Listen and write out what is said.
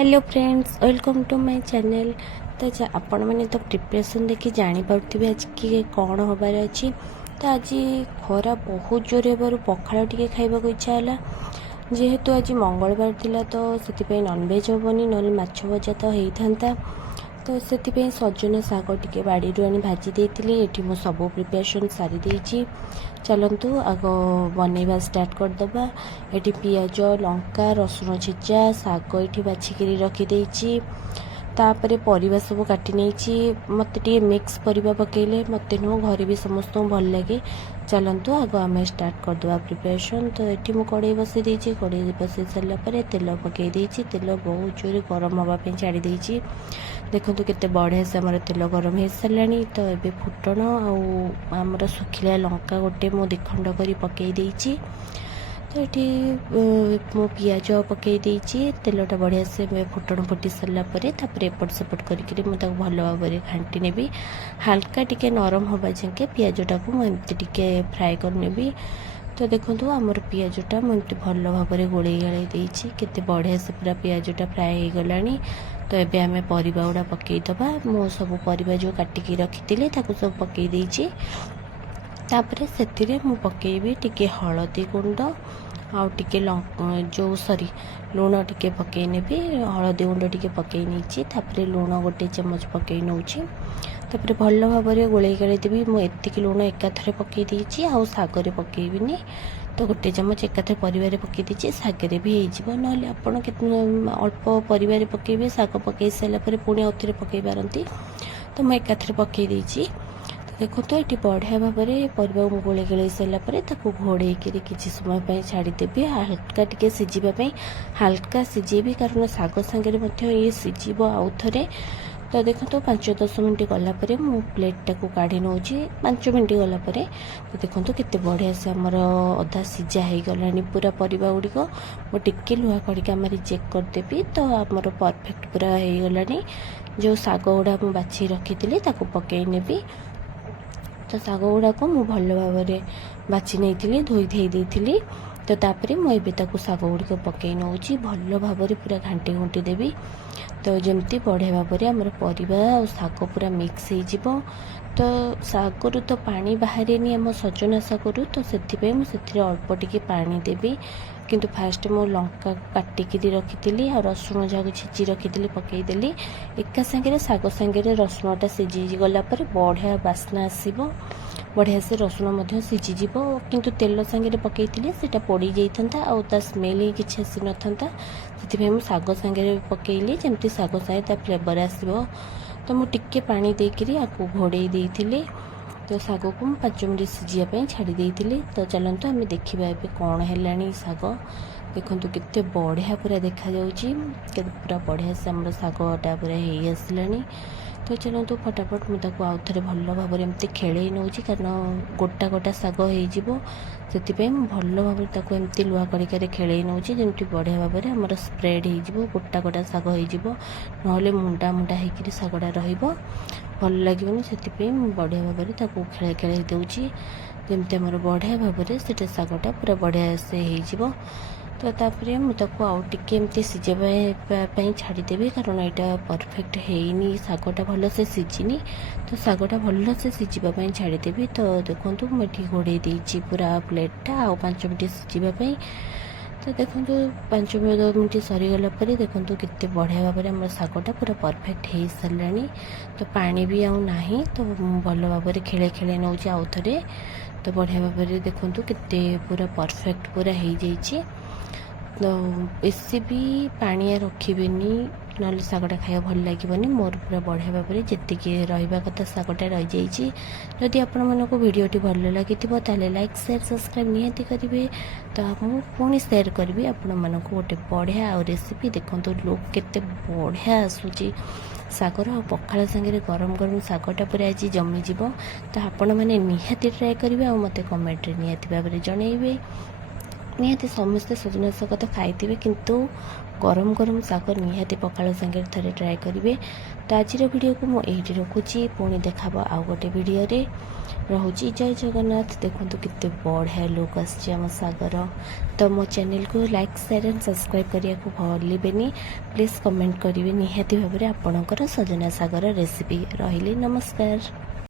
Hello friends, welcome to my channel. तो आपण मैंने तो प्रिपरेशन देखी जानीपे आज कि कौन हबार अच्छी। तो आज खरा बहुत जोर हे पखाड़ टे खाइबा इच्छा है। जेहेतु आज मंगलवार थिला तो से नॉनवेज हेनी ना माछ भजा तो होता। तो से सजना शाग टे बाड़ी आनी भाजी देती। ये मु सब प्रिपरेशन सारी देती। चलतु आग बनवा स्टार्ट करदे। ये पियाज लंका रसुण छेचा शाग ये बाछिकी रखीदे। तापर परिवा सब काटी नहीं मत मिक्स परिवा पकेले मत नुह घरे भी समस्त भल लगे। चलतु आग आम स्टार्ट करदे प्रिपरेशन। तो ये मुझे कड़े बसई देती। कड़े बसई सारापर तेल पकई तेल बहुत जोर गरम हाँपाई छाड़ी देखो केते बढ़िया से आमर तेल गरम हो सारा। तो ये फुटण आमर सुखिला लंका गोटे मु दिखंड कर पकई देती। तो ये मो पियाज पकई देती। तेलटा बढ़िया से फुटण फुटी सारापर एपट सेपट करके भल भाव घाटी नेबी। हाल्का टिके नरम हवा जाके पियाजटा को मुझे फ्राए करनेबी। तो देखो आमर पियाजटा मुझे भल भाव गोले गाड़ी देती। केते बढ़िया से पूरा पियाजटा फ्राए हो गला। तो ये आम परिवा गुड़ा पकईदबा। मो सब परिवा जो काटिकी रखी सब पकई देती। तापर से मु पकेबी टिके हलदी गुंड आउ टिके जो सरी लुण टिके पकई नेबी। हलदी गुंड टिके पकई नहीं तापर लुण गोटे चमच पकई नौची। तापर भल भाव गोले गाड़ी देवी। मुझे लुण एकाथरे पकई देती। आउ शागरे पकईबिनी। तो गोटे चमच एकाथरे परिवार पकई देती। शागरे भी हो ना आपण के अल्प परिवार पकईबे शाग पकई सारापर पुणी आउ थे पकई पारती। तो मुझे एकाथरे पकई देती। देखो तो ये बढ़िया भाव में परिवा गोले गोले सारापर घोड़े किसी समय छाड़देवी। हाल्का टिके सिझापी हाल्का सिझेबी कारण शाग सांगे ये सिझ आउ थे। तो देखो तो 5-10 मिनट गलापर मु प्लेटा को काढ़ी नौ 5 मिनट गलापर। तो देखो तो केते बढ़िया से आमर अधा सिझा हो गला पूरा परिवा गुड़िक। मुझे लुहा कड़िका मारी चेक करदेवी। तो आमर परफेक्ट पूरा हो गला। जो शाग गुड़ा मुझे बाछी रखी पकई नेबी। तो शाग गुड़ा को मु भल भाव बाछी नहीं धोई धोई देती। तो तापर मुझे शाग गुड़िक पकई नौ भल भाव पूरा घाटी घुंटी देवी। तो जमती बढ़िया भाव आमर परिवा और शाग पूरा मिक्स हो। तो शागरु तो पानी बाहर आम सजना शागरु। तो से अल्प टिके पानी देवी। किंतु फास्ट मो लंका काटिकी रखी आ रसुण जहाँ छेची रखी पकईदेली। एका सांगे शाग सांगे रसुणटा सिझी गलापर बढ़िया बास्ना आसब। बढ़िया से रसुण सिझीज किंतु तेल सांगे पकई से पोड़ी जाता आ स्मेल ही किसी आसी न था। से शाग सांगे पकईली जमती शाग सांगे फ्लेवर आसो। तो मुझे पानी देकर आपको घोड़े देती। तो शाग को 5 मिनट सिझापी छाड़ी देती। तो चलते आम देखा ए कौन है शाग। देखो केते बढ़िया पूरा देखा पूरा बढ़िया से आम शागटा पूरा हो आसला। तो चलते फटाफट मुझे आउ थे भल भाव एमती खेल नौ कारण गोटा गोटा शाग हो भल भाव एमती लुहा कड़िकार खेल नौ जमी बढ़िया भाव में आमर स्प्रेड हो गोटा गोटा शाग हो ना मुंडा मुंडा होकर शागटा भल लगे से बढ़िया भाव में खेल खेल दूसरी जमी आमर बढ़िया भाव में शागटा पूरा बढ़िया से हो। तो तापर मुझे आउ टे सिझापी छाड़देवी कारण यहाँ परफेक्ट है शागटा भल से सिझिनी। तो शागटा भल से सिझापी छाड़देवी। तो देखो मुझे घोड़े देती पूरा प्लेटा आ 5 मिनट सिझापी। तो देखो 5 मिनट सरीगला देखो केते बढ़िया भाव में शागटा पूरा परफेक्ट हो सारा। तो पानी भी आउ ना। तो भल भाव में खेले खेले नौ आउ थे। तो बढ़िया भाव में देखो केते पूरा परफेक्ट पूरा हो जाइए। तो बेसी भी पानिया रखिबेनी ना शागटा खाया भल लगे। मोर पूरा बढ़िया भाव में जी रहा कथा शागटा रही जाइए। जदि आपण मानक भिडियोटी भल लगी ताले लाइक शेयर सब्सक्राइब निहाती करेंगे। तो मुझे पुणी शेयर करी आपण मानक गोटे बढ़िया आ रेसिपी। देखो लुक केते बढ़िया आसूची शागर आ पखाल सांगे गरम गरम शागटा पूरा आज जमीज। तो आपण मैंने निहाती ट्राए करेंगे आ मते कमेंट रे निहाती भाव में जनइबे। ନିହାତି ସମସ୍ତେ ସଜନା ଶାଗ ତ ଖାଇଥିବେ, କିନ୍ତୁ ଗରମ ଗରମ ଶାଗ ନିହାତି ପଖାଳ ସାଙ୍ଗରେ ଥରେ ଟ୍ରାଏ କରିବେ। ତ ଆଜିର ଭିଡ଼ିଓକୁ ମୁଁ ଏଇଠି ରଖୁଛି, ପୁଣି ଦେଖାବ ଆଉ ଗୋଟେ ଭିଡ଼ିଓରେ। ରହୁଛି, ଜୟ ଜଗନ୍ନାଥ। ଦେଖନ୍ତୁ କେତେ ବଢ଼ିଆ ଲୁକ୍ ଆସିଛି ଆମ ଶାଗର। ତ ମୋ ଚ୍ୟାନେଲକୁ ଲାଇକ୍, ସେୟାର ଆଣ୍ଡ ସବସ୍କ୍ରାଇବ୍ କରିବାକୁ ଭୁଲିବେନି। ପ୍ଲିଜ୍ କମେଣ୍ଟ କରିବେ ନିହାତି ଭାବରେ ଆପଣଙ୍କର ସଜନା ଶାଗର ରେସିପି। ରହିଲି, ନମସ୍କାର।